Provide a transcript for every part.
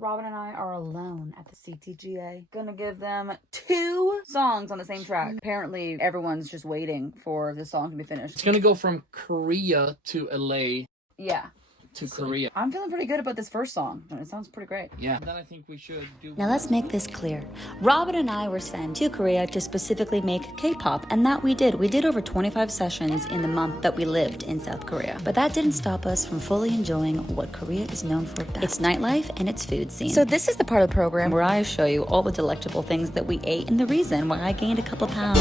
Robin and I are alone at the CTGA. Gonna give them 2 songs on the same track. Apparently, everyone's just waiting for the song to be finished. It's gonna go from Korea to LA. Yeah. To Korea. I'm feeling pretty good about this first song. It sounds pretty great. Yeah. Then I think we should do... Now let's make this clear. Robin and I were sent to Korea to specifically make K-pop, and that we did. We did over 25 sessions in the month that we lived in South Korea. But that didn't stop us from fully enjoying what Korea is known for best. Its nightlife and its food scene. So this is the part of the program where I show you all the delectable things that we ate and the reason why I gained a couple pounds.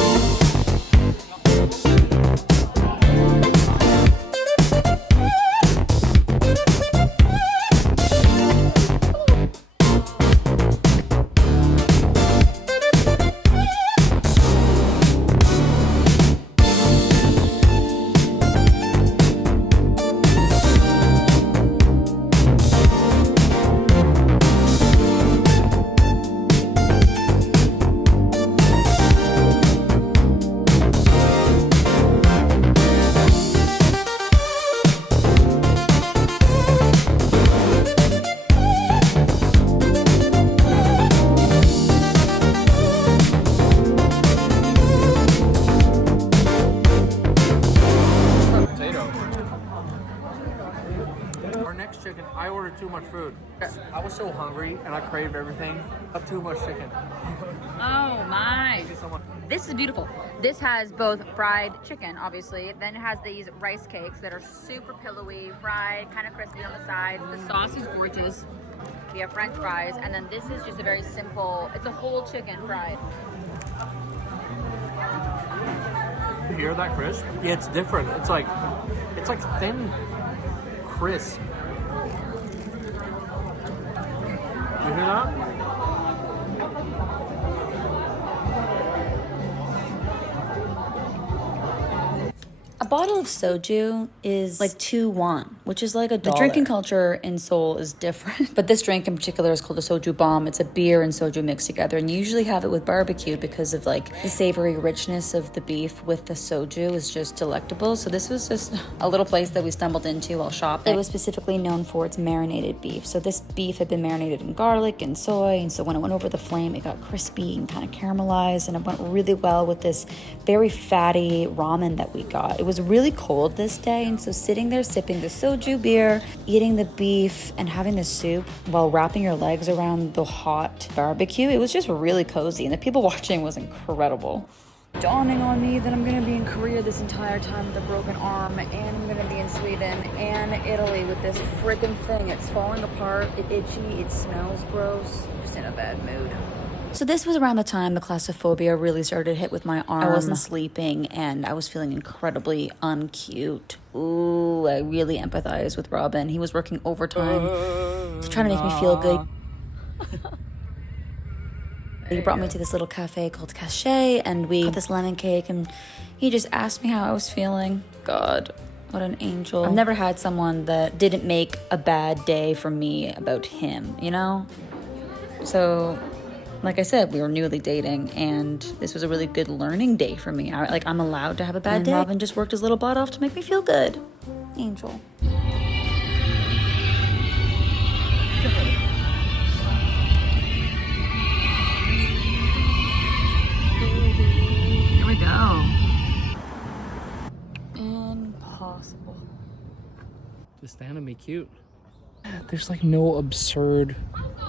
Chicken. I ordered too much food. I was so hungry and I craved everything. Too much chicken. Oh my. This is beautiful. This has both fried chicken, obviously. Then it has these rice cakes that are super pillowy, fried, kind of crispy on the sides. The sauce is gorgeous. We have French fries, and then this is just a very simple, it's a whole chicken fried. You hear that crisp? Yeah, it's different. It's like thin crisp. You hear that? A bottle of soju is like 2 won, which is like $1. The drinking culture in Seoul is different. But this drink in particular is called a soju bomb. It's a beer and soju mixed together. And you usually have it with barbecue because of like the savory richness of the beef with the soju is just delectable. So this was just a little place that we stumbled into while shopping. It was specifically known for its marinated beef. So this beef had been marinated in garlic and soy. And so when it went over the flame, it got crispy and kind of caramelized. And it went really well with this very fatty ramen that we got. It was really cold this day, and so sitting there sipping the soju beer, eating the beef, and having the soup while wrapping your legs around the hot barbecue, it was just really cozy, and the people watching was incredible. Dawning on me that I'm gonna be in Korea this entire time with a broken arm, and I'm gonna be in Sweden and Italy with this freaking thing. It's falling apart, it's itchy, it smells gross. I'm just in a bad mood. So this was around the time the claustrophobia really started to hit with my arm. I wasn't sleeping and I was feeling incredibly uncute. Ooh, I really empathize with Robin. He was working overtime to try to make me feel good. He brought me to this little cafe called Cachet and we got this lemon cake and he just asked me how I was feeling. God, what an angel. I've never had someone that didn't make a bad day for me about him, you know? So... like I said, we were newly dating, and this was a really good learning day for me. I'm allowed to have a bad day. Robin just worked his little butt off to make me feel good. Angel. Here we go. Impossible. Just anime cute. There's like no absurd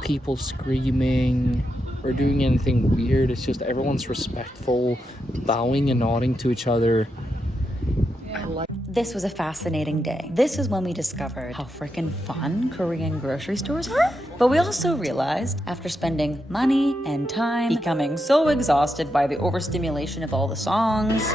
people screaming or doing anything weird. It's just everyone's respectful, bowing and nodding to each other. This was a fascinating day. This is when we discovered how freaking fun Korean grocery stores are. But we also realized, after spending money and time, becoming so exhausted by the overstimulation of all the songs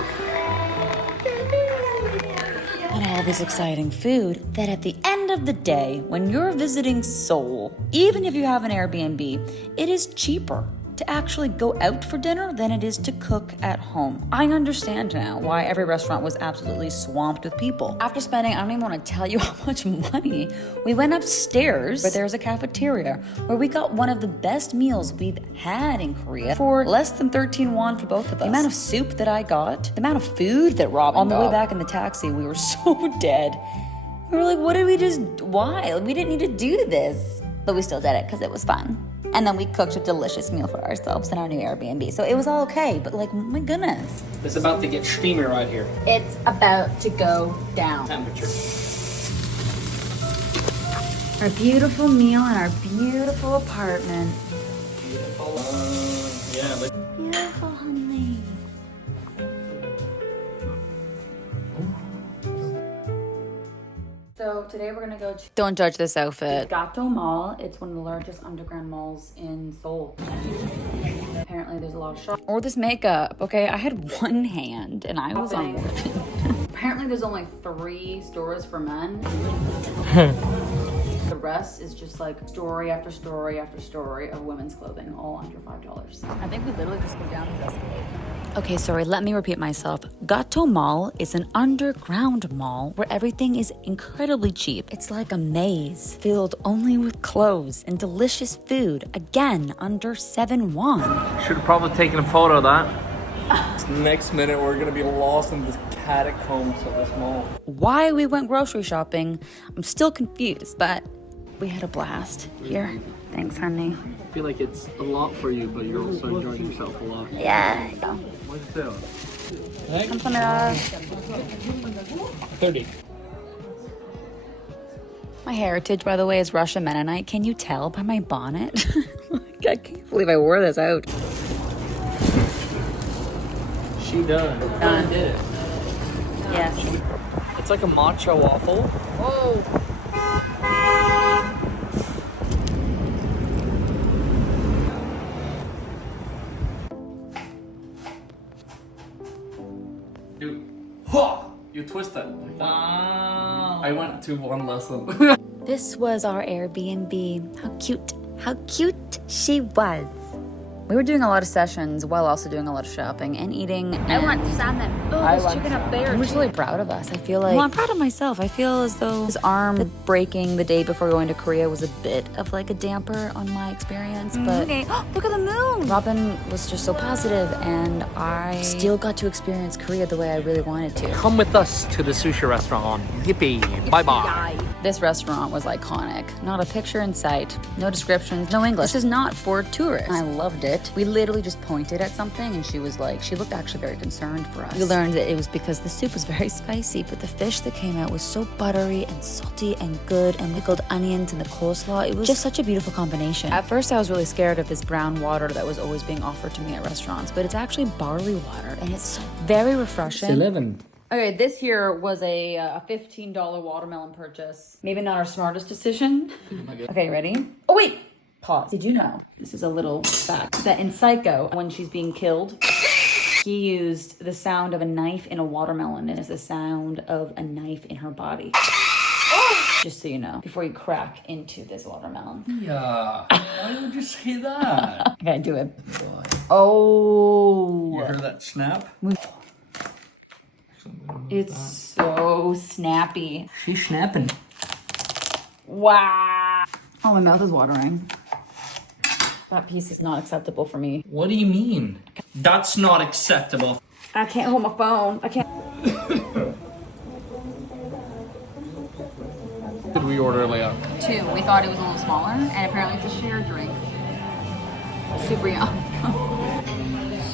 and all this exciting food, that at the end of the day, when you're visiting Seoul, even if you have an Airbnb, it is cheaper to actually go out for dinner than it is to cook at home. I understand now why every restaurant was absolutely swamped with people. After spending, I don't even want to tell you how much money, we went upstairs where there's a cafeteria where we got one of the best meals we've had in Korea for less than 13 won for both of us. The amount of soup that I got, the amount of food that Robin got. On the way back in the taxi, we were so dead. We were like, what did we just, why? We didn't need to do this. but we still did it because it was fun. And then we cooked a delicious meal for ourselves in our new Airbnb. So it was all okay, but like, my goodness. It's about to get steamy right here. It's about to go down. Temperature. Our beautiful meal in our beautiful apartment. Beautiful. Yeah, but Beautiful, honey. So today we're gonna go to Don't judge this outfit. Gato Mall. It's one of the largest underground malls in Seoul. Apparently there's a lot of shops. Or this makeup. Okay, I had one hand and I was on Apparently there's only 3 stores for men. The rest is just like story after story after story of women's clothing, all under $5. I think we literally just go down and just Okay, sorry, let me repeat myself. Gato Mall is an underground mall where everything is incredibly cheap. It's like a maze filled only with clothes and delicious food, again, under 7 won. should have probably taken a photo of that. Next minute, we're gonna be lost in the catacombs of this mall. Why we went grocery shopping, I'm still confused, but we had a blast. Here, thanks, honey. I feel like it's a lot for you, but you're also enjoying yourself a lot. Yeah. What's that? 감사합니다. 30. My heritage, by the way, is Russian Mennonite. Can you tell by my bonnet? I can't believe I wore this out. She done. Done. Did it. Yes. It's like a matcha waffle. Oh, Dude. You twisted. Wow. I went to one lesson. This was our Airbnb. How cute. How cute she was. We were doing a lot of sessions while also doing a lot of shopping and eating. I want salmon. Oh, there's chicken up there. I'm just really proud of us. I feel like, well, I'm proud of myself. I feel as though his arm breaking the day before going to Korea was a bit of like a damper on my experience. But Okay. Look at the moon. Robin was just so positive, and I still got to experience Korea the way I really wanted to. Come with us to the sushi restaurant. Yippee. Bye-bye. This restaurant was iconic. Not a picture in sight, no descriptions, no English. This is not for tourists. I loved it. We literally just pointed at something and she was like, she looked actually very concerned for us. We learned that it was because the soup was very spicy, but the fish that came out was so buttery and salty and good, and pickled onions and the coleslaw. It was just such a beautiful combination. At first I was really scared of this brown water that was always being offered to me at restaurants, but it's actually barley water and it's very refreshing. 11. Okay, this here was a $15 watermelon purchase. Maybe not our smartest decision. Okay, ready? Oh, wait! Pause. Did you know, this is a little fact, that in Psycho, when she's being killed, he used the sound of a knife in a watermelon as the sound of a knife in her body. Just so you know, before you crack into this watermelon. Yeah. Why would you say that? Okay, do it. Oh! You heard that snap? It's so snappy. She's snapping. Wow. Oh, my mouth is watering. That piece is not acceptable for me. What do you mean? That's not acceptable. I can't hold my phone. I can't. Did we order layout? 2. We thought it was a little smaller, and apparently it's a shared drink. Super young.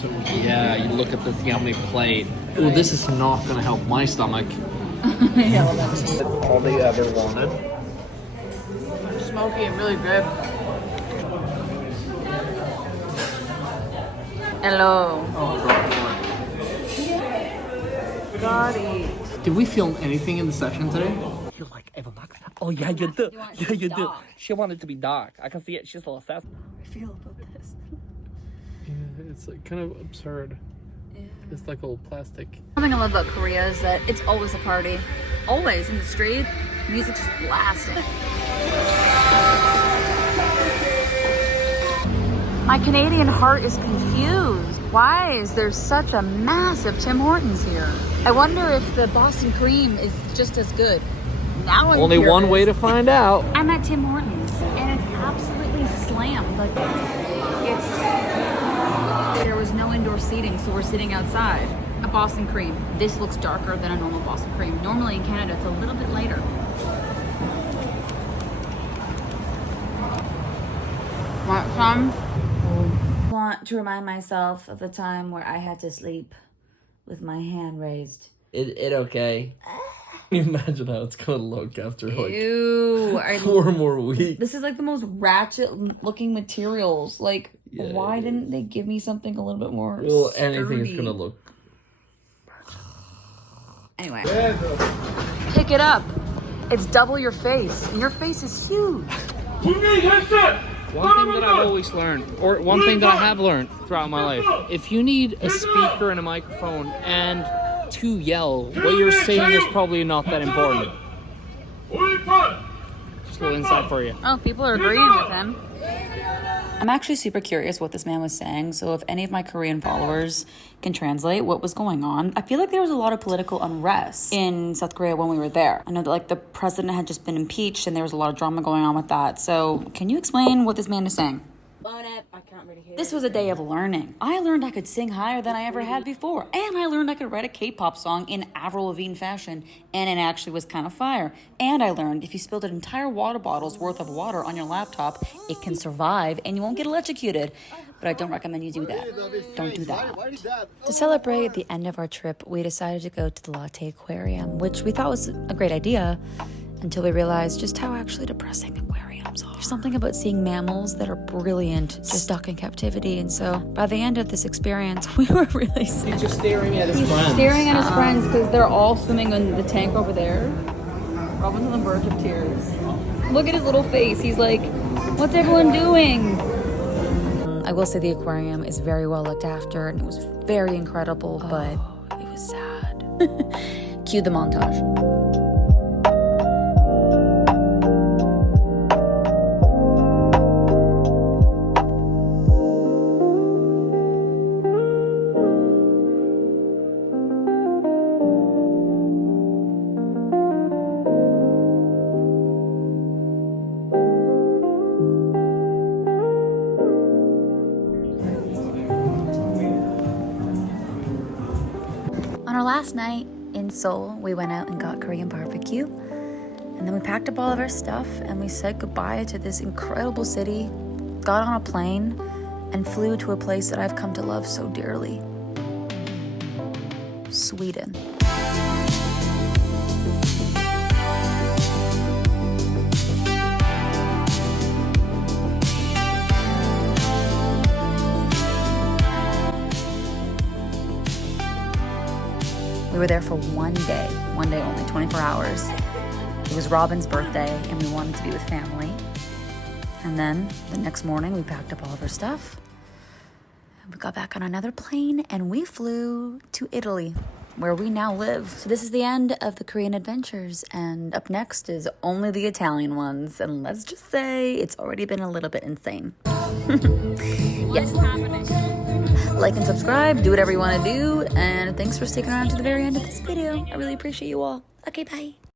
So yeah, you look at this yummy plate. Oh, this is not gonna help my stomach. All they ever wanted. Smoky and really good. Hello. Oh god. Got it. Did we film anything in the session today? You like Eva Max? Oh yeah, you do. Yeah, you do. dark. She wanted it to be dark. I can see it. She's a little fast. I feel about this. Yeah, it's like kind of absurd. Yeah. It's like old plastic. Something I love about Korea is that it's always a party. Always in the street, music's just blasting. My Canadian heart is confused. Why is there such a massive Tim Hortons here? I wonder if the Boston cream is just as good. Now I'm Only curious. one way to find out. I'm at Tim Hortons and it's absolutely slammed. Like there was no indoor seating, so we're sitting outside. A Boston cream. This looks darker than a normal Boston cream. Normally in Canada, it's a little bit lighter. Want some? Want to remind myself of the time where I had to sleep with my hand raised. It okay? Can you imagine how it's gonna look after like Ew. 4 more weeks? This is like the most ratchet looking materials. Like, why didn't they give me something a little bit more Well, anything is sturdy? gonna look. Anyway. Pick it up. It's double your face. And your face is huge. One thing that I've always learned, or one thing that I have learned throughout my life, if you need a speaker and a microphone and to yell, what you're saying is probably not that important. Just a little insight for you. Oh, people are agreeing with him. I'm actually super curious what this man was saying, so if any of my Korean followers can translate what was going on. I feel like there was a lot of political unrest in South Korea when we were there. I know that like the president had just been impeached and there was a lot of drama going on with that. So can you explain what this man is saying? I can't really hear. This was a day of learning. I learned I could sing higher than I ever had before. And I learned I could write a K-pop song in Avril Lavigne fashion. And it actually was kind of fire. And I learned if you spilled an entire water bottle's worth of water on your laptop, it can survive and you won't get electrocuted. But I don't recommend you do that. Don't do that. To celebrate the end of our trip, we decided to go to the Latte Aquarium, which we thought was a great idea until we realized just how actually depressing aquariums are. There's something about seeing mammals that are brilliant, just stuck in captivity. And so by the end of this experience, we were really sad. He's just staring at his friends. Staring at his friends because they're all swimming in the tank over there. Robin's on the verge of tears. Look at his little face. He's like, what's everyone doing? I will say the aquarium is very well looked after and it was very incredible, but it was sad. Cue the montage. On our last night in Seoul, we went out and got Korean barbecue. And then we packed up all of our stuff and we said goodbye to this incredible city, got on a plane, and flew to a place that I've come to love so dearly. Sweden. We were there for one day only, 24 hours. It was Robin's birthday and we wanted to be with family. And then the next morning we packed up all of our stuff. We got back on another plane and we flew to Italy, where we now live. So this is the end of the Korean adventures, and up next is only the Italian ones. And let's just say it's already been a little bit insane. Yes. Like and subscribe, do whatever you want to do, and thanks for sticking around to the very end of this video. I really appreciate you all. Okay, bye.